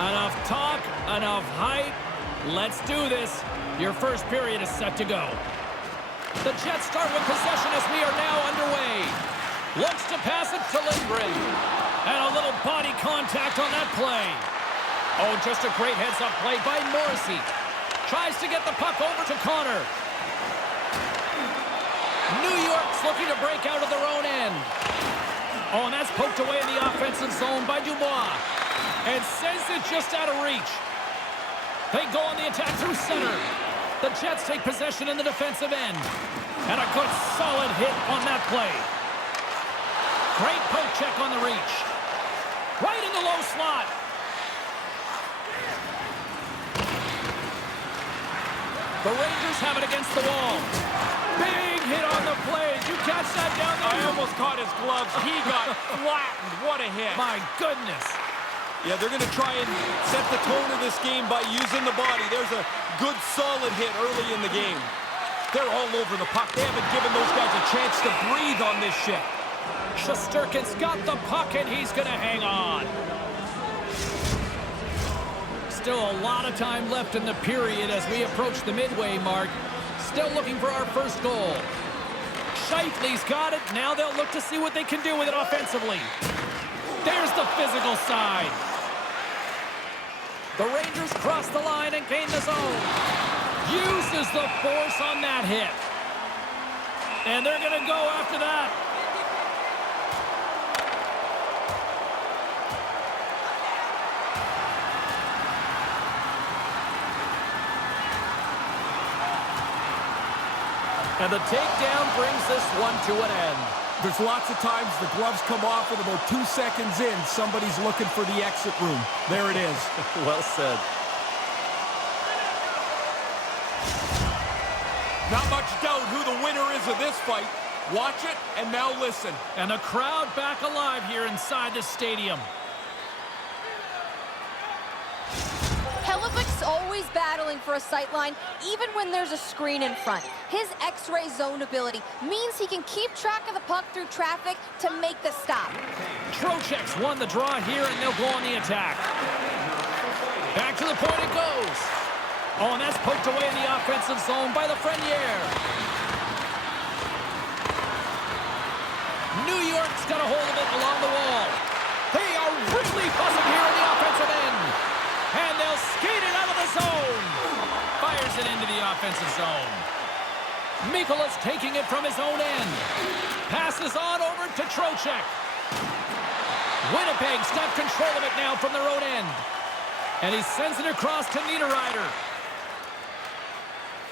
Enough talk, enough hype. Let's do this. Your first period is set to go. The Jets start with possession as we are now underway. Looks to pass it to Lindgren. And a little body contact on that play. Oh, just a great heads-up play by Morrissey. Tries to get the puck over to Connor. New York's looking to break out of their own end. Oh, and that's poked away in the offensive zone by Dubois. And sends it just out of reach. They go on the attack through center. The Jets take possession in the defensive end. And a good solid hit on that play. Great poke check on the reach. Right in the low slot. The Rangers have it against the wall. Big hit on the play. Did you catch that down there? I almost caught his gloves. He got flattened. What a hit. My goodness. Yeah, they're going to try and set the tone of this game by using the body. There's a good, solid hit early in the game. They're all over the puck. They haven't given those guys a chance to breathe on this shit. Shesterkin's got the puck, and he's going to hang on. Still a lot of time left in the period as we approach the midway mark. Still looking for our first goal. Scheifele's got it. Now they'll look to see what they can do with it offensively. There's the physical side. The Rangers cross the line and gain the zone. Uses the force on that hit. And they're going to go after that. And the takedown brings this one to an end. There's lots of times the gloves come off and about 2 seconds in, somebody's looking for the exit room. There it is. Well said. Not much doubt who the winner is of this fight. Watch it and now listen. And the crowd back alive here inside the stadium. Hellebuck's always battling for a sightline, even when there's a screen in front. His X-ray zone ability means he can keep track of the puck through traffic to make the stop. Trocheck's won the draw here, and they'll go on the attack. Back to the point it goes. Oh, and that's poked away in the offensive zone by Lafreniere. New York's got a hold of it along the wall. They are really buzzing here in the offensive end. And they'll skate it out of the zone. Fires it into the offensive zone. Mikola's taking it from his own end. Passes on over to Trocheck. Winnipeg's got control of it now from their own end. And he sends it across to Niederreiter.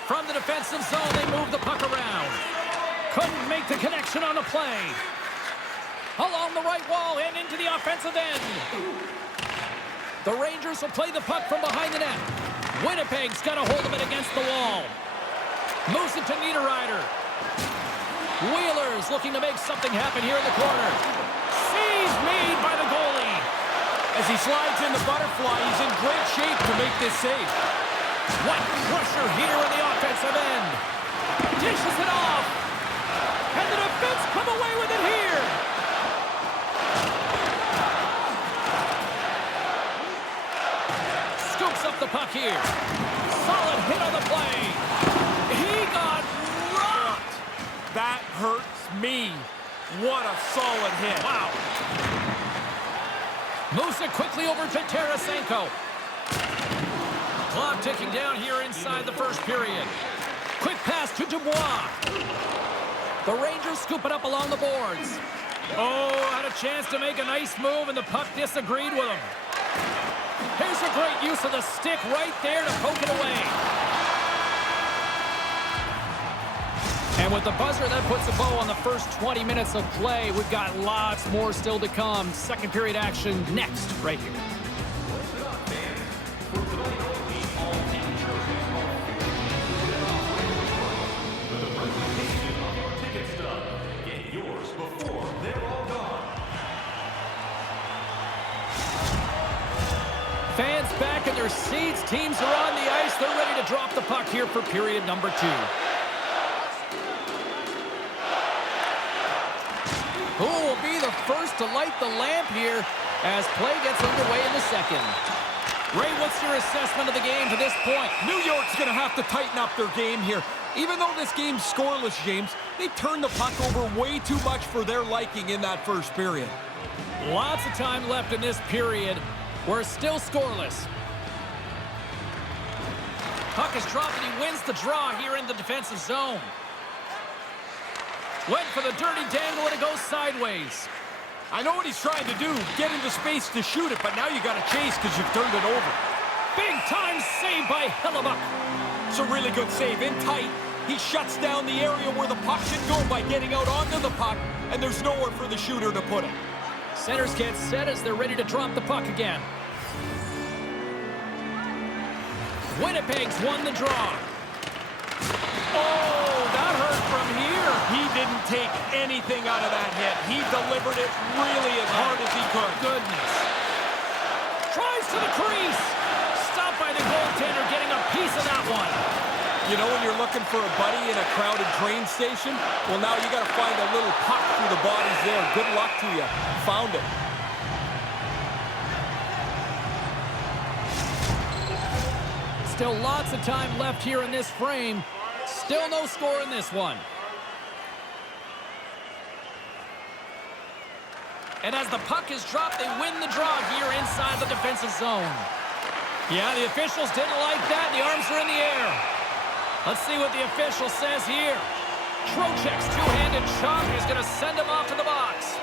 From the defensive zone, they move the puck around. Couldn't make the connection on the play. Along the right wall and into the offensive end. The Rangers will play the puck from behind the net. Winnipeg's got a hold of it against the wall. Moves it to Niederreiter. Wheeler's looking to make something happen here in the corner. Save made by the goalie. As he slides in the butterfly, he's in great shape to make this save. What pressure here in the offensive end. Dishes it off. And the defense come away with it here. Scoops up the puck here. Solid hit on the play. He got rocked. That hurts me. What a solid hit. Wow. Moves it quickly over to Tarasenko. Clock ticking down here inside the first period. Quick pass to Dubois. The Rangers scoop it up along the boards. Oh, had a chance to make a nice move, and the puck disagreed with him. Here's a great use of the stick right there to poke it away. And with the buzzer, that puts a bow on the first 20 minutes of play. We've got lots more still to come. Second period action next, right here. Fans back in their seats. Teams are on the ice. They're ready to drop the puck here for period number 2. Who will be the first to light the lamp here as play gets underway in the second? Ray, what's your assessment of the game to this point? New York's going to have to tighten up their game here. Even though this game's scoreless, James, they turned the puck over way too much for their liking in that first period. Lots of time left in this period. We're still scoreless. Puck is dropped and he wins the draw here in the defensive zone. Went for the dirty dangle and it goes sideways. I know what he's trying to do, get into space to shoot it, but now you got to chase because you've turned it over. Big time save by Hellebuck. It's a really good save, in tight. He shuts down the area where the puck should go by getting out onto the puck, and there's nowhere for the shooter to put it. Centers get set as they're ready to drop the puck again. Winnipeg's won the draw. Oh, that hurt from here. He didn't take anything out of that hit. He delivered it really as hard as he could. Goodness. Tries to the crease. Stopped by the goaltender, getting a piece of that one. You know when you're looking for a buddy in a crowded train station? Well, now you got to find a little puck through the bodies there. Good luck to you. Found it. Still lots of time left here in this frame. Still no score in this one. And as the puck is dropped, they win the draw here inside the defensive zone. Yeah, the officials didn't like that. The arms are in the air. Let's see what the official says here. Trocheck's two-handed chop is going to send him off to the box.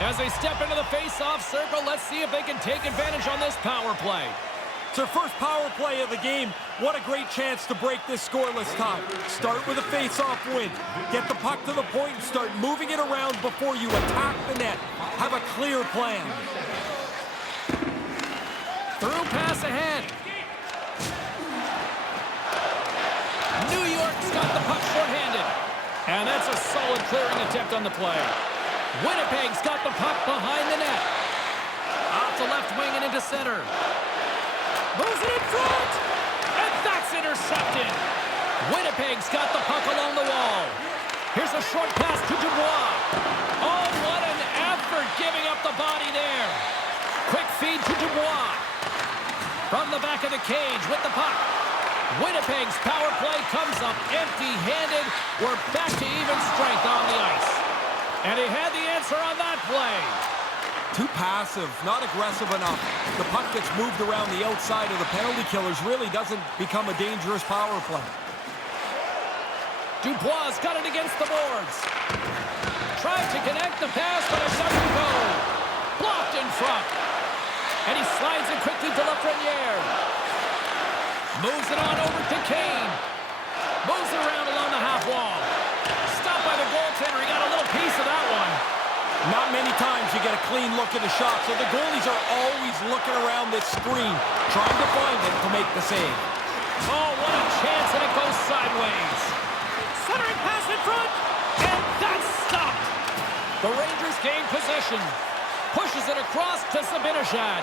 As they step into the face-off circle, let's see if they can take advantage on this power play. It's their first power play of the game. What a great chance to break this scoreless tie. Start with a face-off win. Get the puck to the point and start moving it around before you attack the net. Have a clear plan. Through pass ahead. New York's got the puck short-handed. And that's a solid clearing attempt on the play. Winnipeg's got the puck behind the net. Off to left wing and into center. Moves it in front. And that's intercepted. Winnipeg's got the puck along the wall. Here's a short pass to Dubois. Oh, what an effort giving up the body there. Quick feed to Dubois. From the back of the cage with the puck. Winnipeg's power play comes up empty-handed. We're back to even strength on the ice. And he had the answer on that play. Too passive, not aggressive enough. The puck gets moved around the outside of the penalty killers. Really doesn't become a dangerous power play. Dubois got it against the boards. Tried to connect the pass, but it doesn't go. Blocked in front. And he slides it quickly to Lafreniere. Moves it on over to Kane. Moves it around along the half wall. Stopped by the goaltender. He got a little piece of that one. Not many times you get a clean look at a shot, so the goalies are always looking around this screen, trying to find it to make the save. Oh, what a chance, and it goes sideways. Centering pass in front, and that's stopped. The Rangers gain possession. Pushes it across to Zibanejad.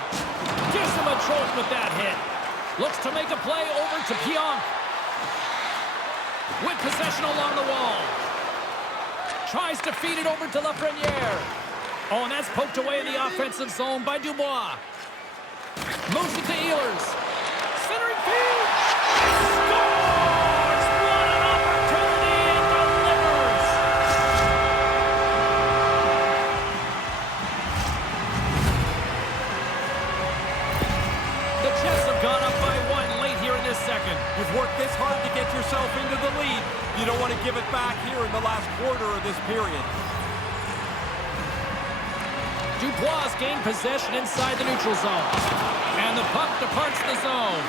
Gives him a choke with that hit. Looks to make a play over to Pionk. With possession along the wall. Tries to feed it over to Lafreniere. Oh, and that's poked away in the offensive zone by Dubois. Moves it to Ehlers. Centering feed. Scores! What an opportunity and delivers! The Jets have gone up by one late here in this second. You've worked this hard to get yourself into the lead. You don't want to give it back here in the last quarter of this period. Dubois gained possession inside the neutral zone. And the puck departs the zone.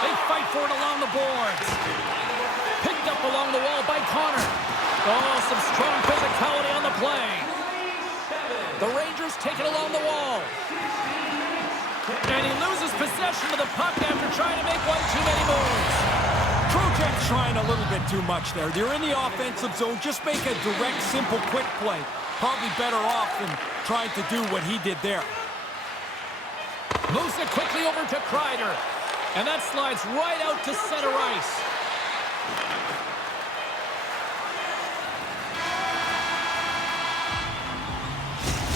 They fight for it along the boards. Picked up along the wall by Connor. Oh, some strong physicality on the play. The Rangers take it along the wall. And he loses possession of the puck after trying to make one too many moves. Trocheck's trying a little bit too much there. They're in the offensive zone. Just make a direct, simple, quick play. Probably better off than trying to do what he did there. Moves it quickly over to Kreider. And that slides right out to center ice.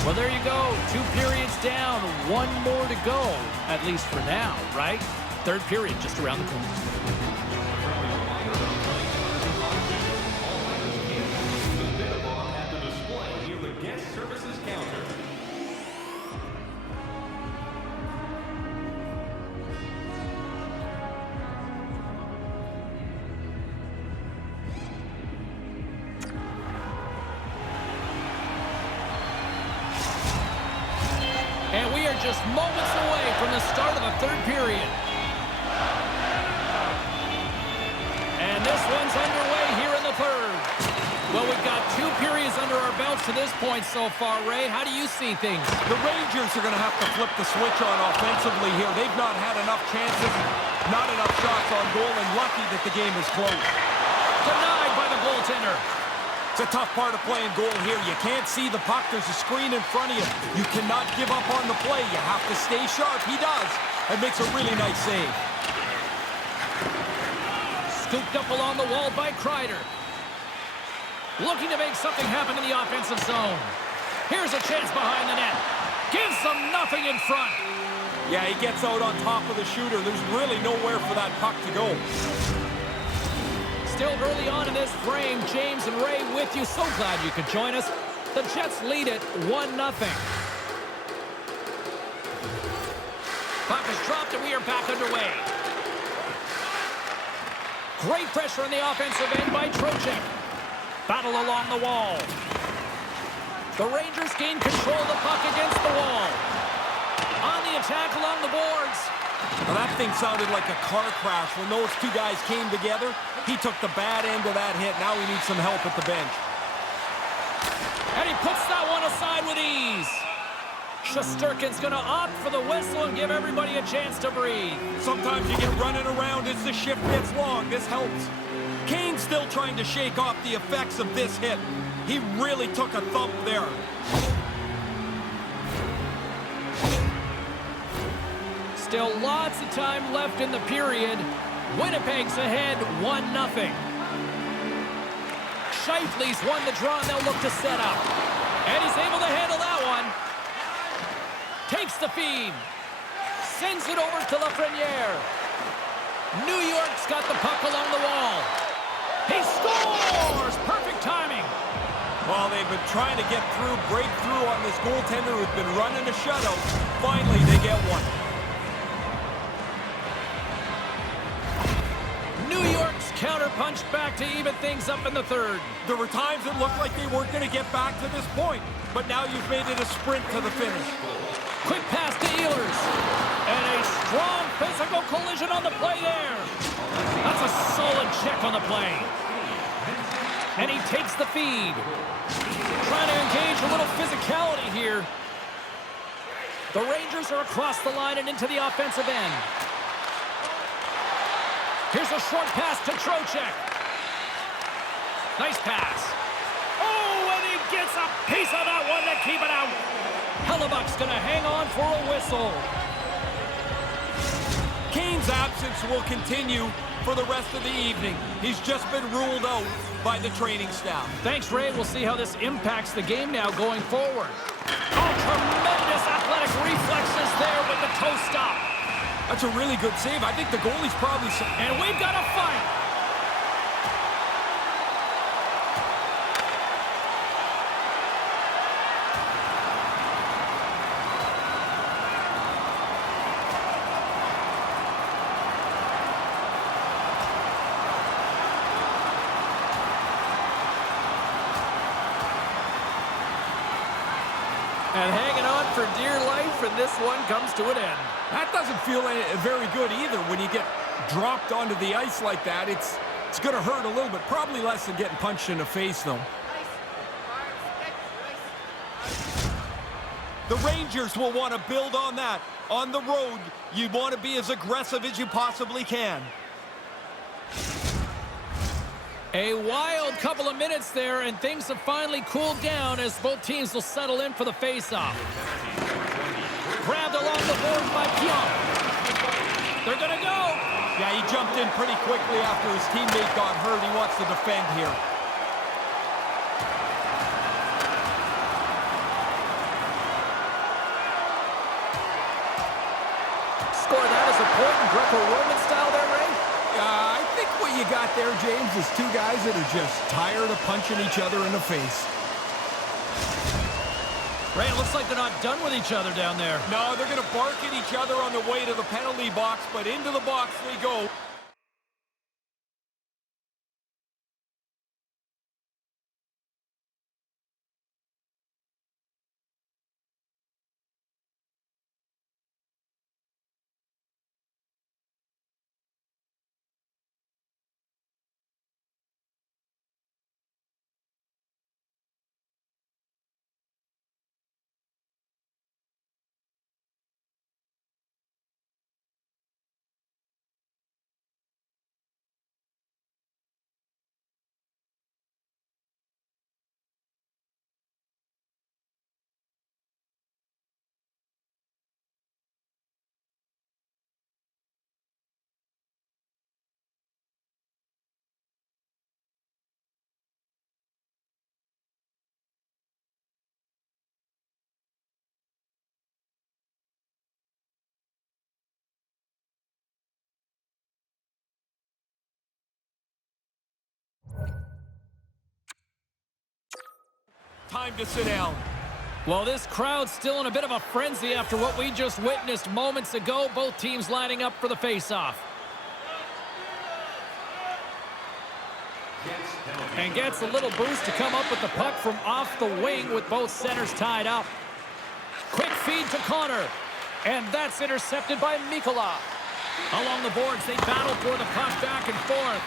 Well, there you go. 2 periods down, 1 more to go, at least for now, right? Third period just around the corner. And we are just moments away from the start of the third period. And this one's underway here in the third. Well, we've got 2 periods under our belts to this point so far, Ray. How do you see things? The Rangers are going to have to flip the switch on offensively here. They've not had enough chances, not enough shots on goal, and lucky that the game is close. Denied by the goaltender. It's a tough part of playing goal here. You can't see the puck. There's a screen in front of you. You cannot give up on the play. You have to stay sharp. He does, and makes a really nice save. Scooped up along the wall by Kreider. Looking to make something happen in the offensive zone. Here's a chance behind the net. Gives them nothing in front. Yeah, he gets out on top of the shooter. There's really nowhere for that puck to go. Still early on in this frame, James and Ray with you. So glad you could join us. The Jets lead it 1-0. Puck is dropped and we are back underway. Great pressure on the offensive end by Trocheck. Battle along the wall. The Rangers gain control of the puck against the wall. On the attack along the boards. Now that thing sounded like a car crash when those two guys came together. He took the bad end of that hit. Now he needs some help at the bench. And he puts that one aside with ease. Shesterkin's going to opt for the whistle and give everybody a chance to breathe. Sometimes you get running around as the shift gets long. This helps. Kane's still trying to shake off the effects of this hit. He really took a thump there. Still lots of time left in the period. Winnipeg's ahead 1-0. Scheifele's won the draw, and they'll look to set up. And he's able to handle that one. Takes the feed. Sends it over to Lafreniere. New York's got the puck along the wall. He scores! Perfect timing. Well, they've been trying to get through, break through on this goaltender who's been running a shutout. Finally, they get one. New York's counter-punched back to even things up in the third. There were times it looked like they weren't going to get back to this point, but now you've made it a sprint to the finish. Quick pass to Ehlers. And a strong physical collision on the play there. That's a solid check on the play. And he takes the feed. Trying to engage a little physicality here. The Rangers are across the line and into the offensive end. Here's a short pass to Trocheck. Nice pass. Oh, and he gets a piece of that one to keep it out. Hellebuck's going to hang on for a whistle. Kane's absence will continue for the rest of the evening. He's just been ruled out by the training staff. Thanks, Ray. We'll see how this impacts the game now going forward. Oh, tremendous athletic reflexes there with the toe stop. That's a really good save. I think the goalie's probably... And we've got a fight. And hanging on for dear life, and this one comes to an end. That doesn't feel very good either when you get dropped onto the ice like that. It's going to hurt a little bit. Probably less than getting punched in the face, though. The Rangers will want to build on that. On the road, you want to be as aggressive as you possibly can. A wild couple of minutes there, and things have finally cooled down as both teams will settle in for the face-off. Grabbed along the board by Pion. They're going to go. Yeah, he jumped in pretty quickly after his teammate got hurt. He wants to defend here. for Roman style there, Ray? I think what you got there, James, is two guys that are just tired of punching each other in the face. Ray, it looks like they're not done with each other down there. No, they're going to bark at each other on the way to the penalty box, but into the box they go. Time to sit down. Well, this crowd's still in a bit of a frenzy after what we just witnessed moments ago. Both teams lining up for the face-off. And gets a little boost to come up with the puck from off the wing with both centers tied up. Quick feed to Connor. And that's intercepted by Mikkola. Along the boards, they battle for the puck back and forth.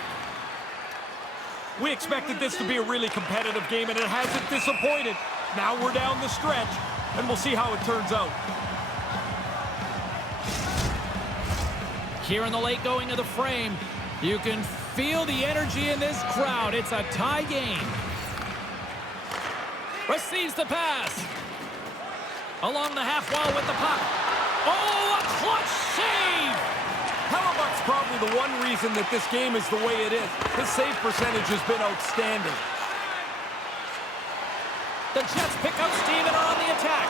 We expected this to be a really competitive game, and it hasn't disappointed. Now we're down the stretch, and we'll see how it turns out. Here in the late going of the frame, you can feel the energy in this crowd. It's a tie game. Receives the pass. Along the half wall with the puck. Oh, a clutch save! Hellebuck's probably the one reason that this game is the way it is. His save percentage has been outstanding. The Jets pick up steam and are on the attack.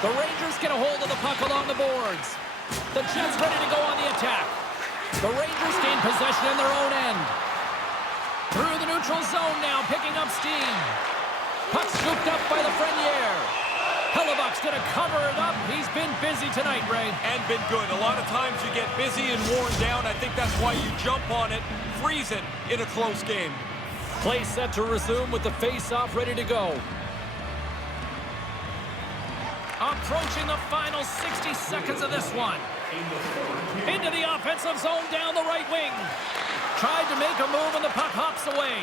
The Rangers get a hold of the puck along the boards. The Jets ready to go on the attack. The Rangers gain possession in their own end. Through the neutral zone now, picking up steam. Puck scooped up by the Frenier. Hellebuck's going to cover it up. He's been busy tonight, Ray. And been good. A lot of times you get busy and worn down. I think that's why you jump on it, freeze it in a close game. Play set to resume with the face-off ready to go. Approaching the final 60 seconds of this one. Into the offensive zone down the right wing. Tried to make a move and the puck hops away.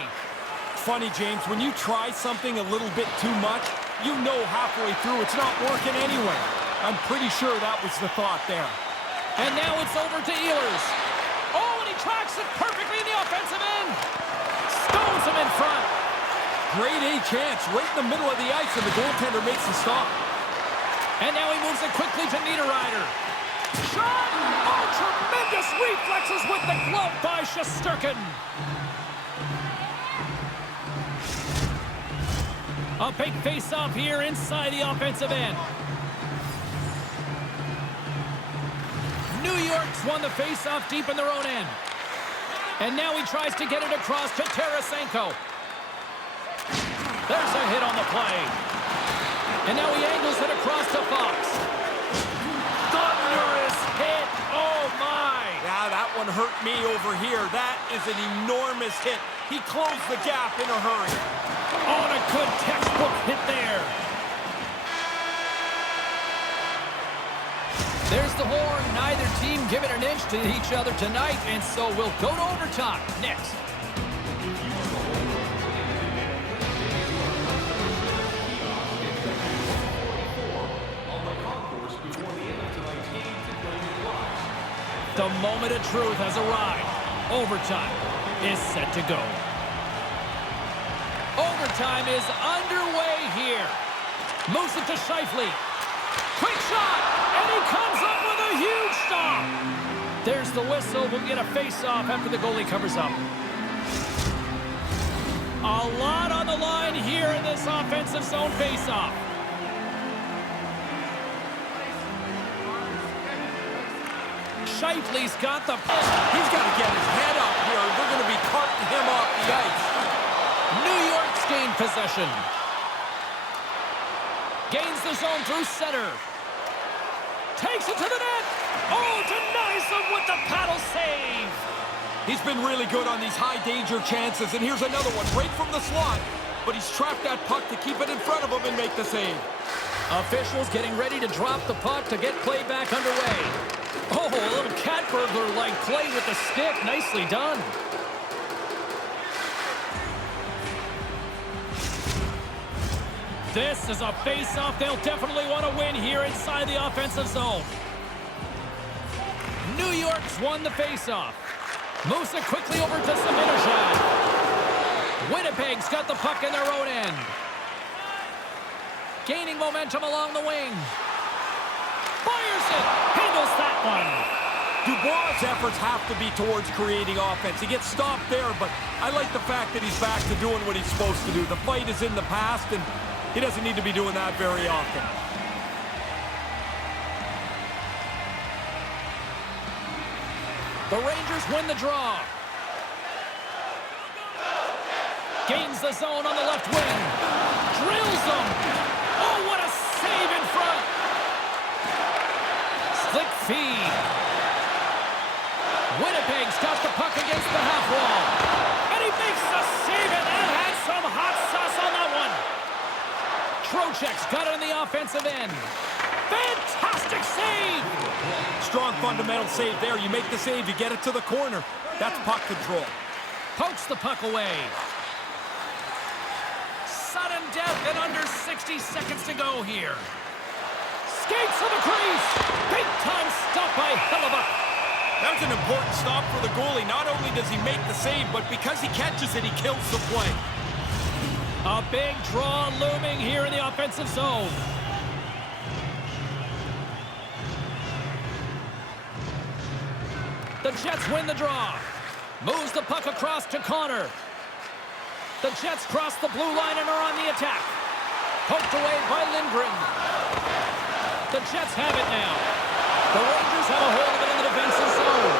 Funny, James, when you try something a little bit too much, you know halfway through it's not working anyway. I'm pretty sure that was the thought there. And now it's over to Ehlers. Oh, and he tracks it perfectly in the offensive end. Stones him in front. Great A chance right in the middle of the ice, and the goaltender makes the stop. And now he moves it quickly to Niederreiter. Shot! Oh, tremendous reflexes with the glove by Shesterkin. A big face-off here inside the offensive end. New York's won the face-off deep in their own end. And now he tries to get it across to Tarasenko. There's a hit on the play. And now he angles it across to Fox. Thunderous hit. Oh, my. Yeah, that one hurt me over here. That is an enormous hit. He closed the gap in a hurry. Oh, and a good textbook hit there. There's the horn. Neither team giving an inch to each other tonight, and so we'll go to overtime next. The moment of truth has arrived. Overtime is set to go. Overtime is underway here. Moves it to Scheifele. Quick shot, and he comes up with a huge stop. There's the whistle. We'll get a face-off after the goalie covers up. A lot on the line here in this offensive zone face-off. Shifley's got the puck. He's got to get his head up here. They're going to be carting him off the ice. New York's gained possession. Gains the zone through center. Takes it to the net. Oh, denies him with the paddle save. He's been really good on these high-danger chances, and here's another one right from the slot. But he's trapped that puck to keep it in front of him and make the save. Officials getting ready to drop the puck to get play back underway. Oh, a little cat burglar-like play with the stick. Nicely done. This is a face-off they'll definitely want to win here inside the offensive zone. New York's won the face-off. Moves it quickly over to Zibanejad. Winnipeg's got the puck in their own end. Gaining momentum along the wing. Fires it. Handles that one. Dubois' efforts have to be towards creating offense. He gets stopped there, but I like the fact that he's back to doing what he's supposed to do. The fight is in the past, and he doesn't need to be doing that very often. The Rangers win the draw. Gains the zone on the left wing. Drills them. Oh, what a save in front. Slick feed. Winnipeg's got the puck against the half wall. And he makes the save, and that had some hot sauce on that one. Trocheck's got it on the offensive end. Fantastic save! Strong fundamental save there. You make the save, you get it to the corner. That's puck control. Pokes the puck away. Sudden death in under 60 seconds to go here. Skates to the crease. Big time stop by Hellebuck. That was an important stop for the goalie. Not only does he make the save, but because he catches it, he kills the play. A big draw looming here in the offensive zone. The Jets win the draw. Moves the puck across to Connor. The Jets cross the blue line and are on the attack. Poked away by Lindgren. The Jets have it now. The Rangers have a hold of it in the defensive zone.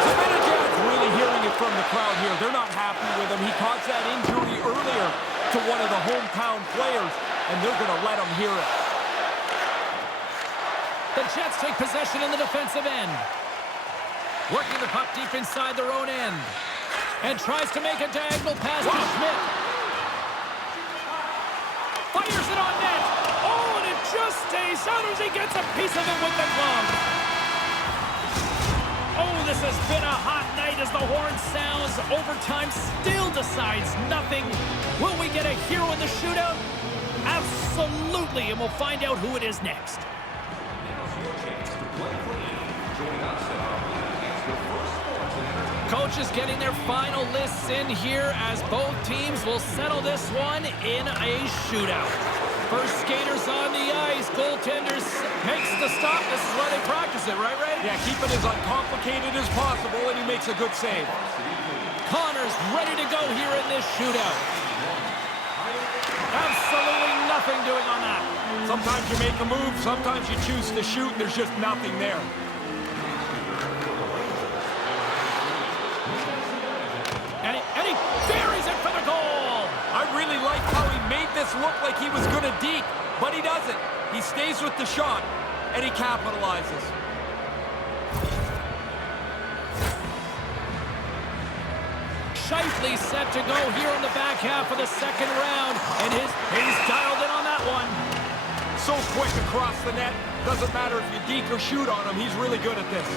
Zibanejad's really hearing it from the crowd here. They're not happy with him. He caused that injury earlier to one of the hometown players, and they're going to let him hear it. The Jets take possession in the defensive end. Working the puck deep inside their own end. And tries to make a diagonal pass to Schmidt. Fires it on net. Oh, and it just stays out as he gets a piece of it with the glove. Oh, this has been a hot night as the horn sounds. Overtime still decides nothing. Will we get a hero in the shootout? Absolutely, and we'll find out who it is next. Coaches getting their final lists in here as both teams will settle this one in a shootout. First skaters on the ice. Goaltenders makes the stop. This is where they practice it, right, Ray? Yeah, keep it as uncomplicated as possible, and he makes a good save. Connor's ready to go here in this shootout. Absolutely nothing doing on that. Sometimes you make a move, sometimes you choose to shoot, and there's just nothing there. And he buries it for the goal. I really liked how he made this look like he was going to deke, but he doesn't. He stays with the shot, and he capitalizes. Shifley set to go here in the back half of the second round, and he's dialed in on that one. So quick across the net. Doesn't matter if you deke or shoot on him. He's really good at this.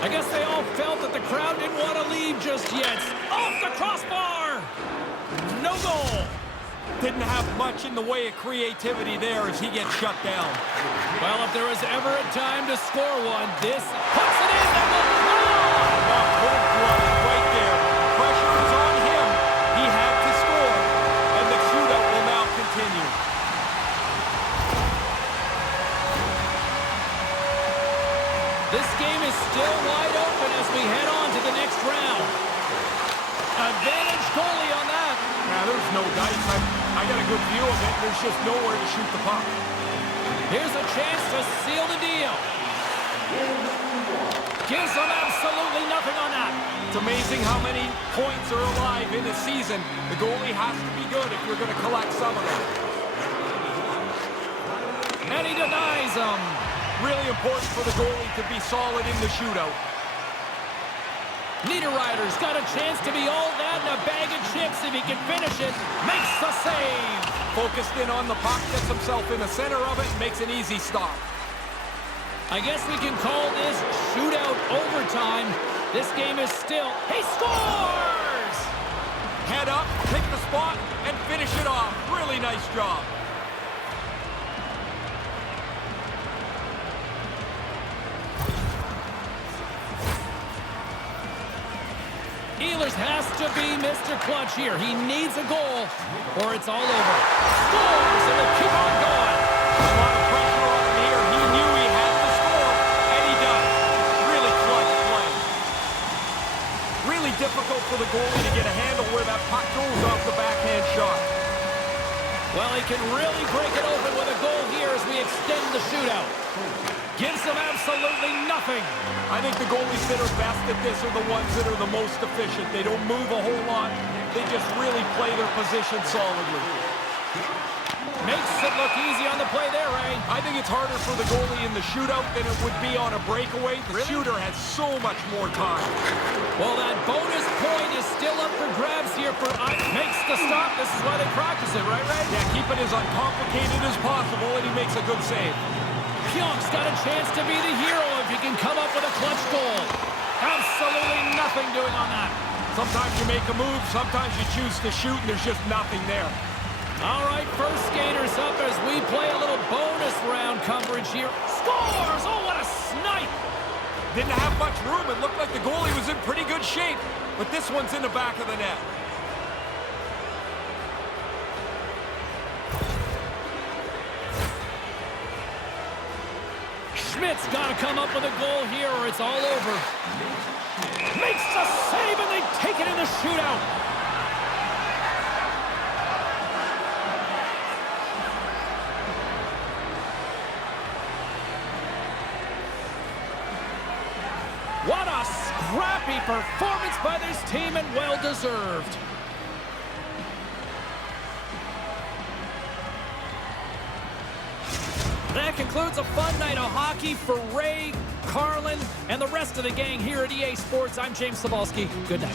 I guess they all felt that the crowd didn't want to leave just yet. Off the crossbar! No goal. Didn't have much in the way of creativity there as he gets shut down. Well, if there was ever a time to score one, this puts it in. That will Cold-blooded right there. Pressure is on him. He had to score, and the shootout will now continue. This game is still wide open as we head on to the next round. Advantage goalie on that. Now, there's no dice. I got a good view of it. There's just nowhere to shoot the puck. Here's a chance to seal the deal. Gives them absolutely nothing on that. It's amazing how many points are alive in a season. The goalie has to be good if you're going to collect some of them. And he denies them. Really important for the goalie to be solid in the shootout. Niederreiter's got a chance to be all that and a bag of chips if he can finish it. Makes the save. Focused in on the puck, gets himself in the center of it, and makes an easy stop. I guess we can call this shootout overtime. This game is still... He scores! Head up, pick the spot, and finish it off. Really nice job. Ehlers has to be Mr. Clutch here. He needs a goal, or it's all over. Scores, and they keep on going. A lot of pressure on him here. He knew he had to score, and he does. Really clutch play. Really difficult for the goalie to get a handle where that puck goes off the backhand shot. Well, he can really break it open with a goal here as we extend the shootout. Gives them absolutely nothing. I think the goalies that are best at this are the ones that are the most efficient. They don't move a whole lot. They just really play their position solidly. Makes it look easy on the play there, Ray. I think it's harder for the goalie in the shootout than it would be on a breakaway. The shooter has so much more time. Well, that bonus point is still up for grabs here for makes the stop. This is why they practice it, right, Ray? Yeah, keep it as uncomplicated as possible, and he makes a good save. Pionk's got a chance to be the hero if he can come up with a clutch goal. Absolutely nothing doing on that. Sometimes you make a move, sometimes you choose to shoot, and there's just nothing there. All right, first skaters up as we play a little bonus round coverage here. Scores! Oh, what a snipe! Didn't have much room. It looked like the goalie was in pretty good shape, but this one's in the back of the net. Schmidt's got to come up with a goal here or it's all over. Makes the save and they take it in the shootout. What a scrappy performance by this team and well-deserved. That concludes a fun night of hockey for Ray, Carlin, and the rest of the gang here at EA Sports. I'm James Cebulski. Good night.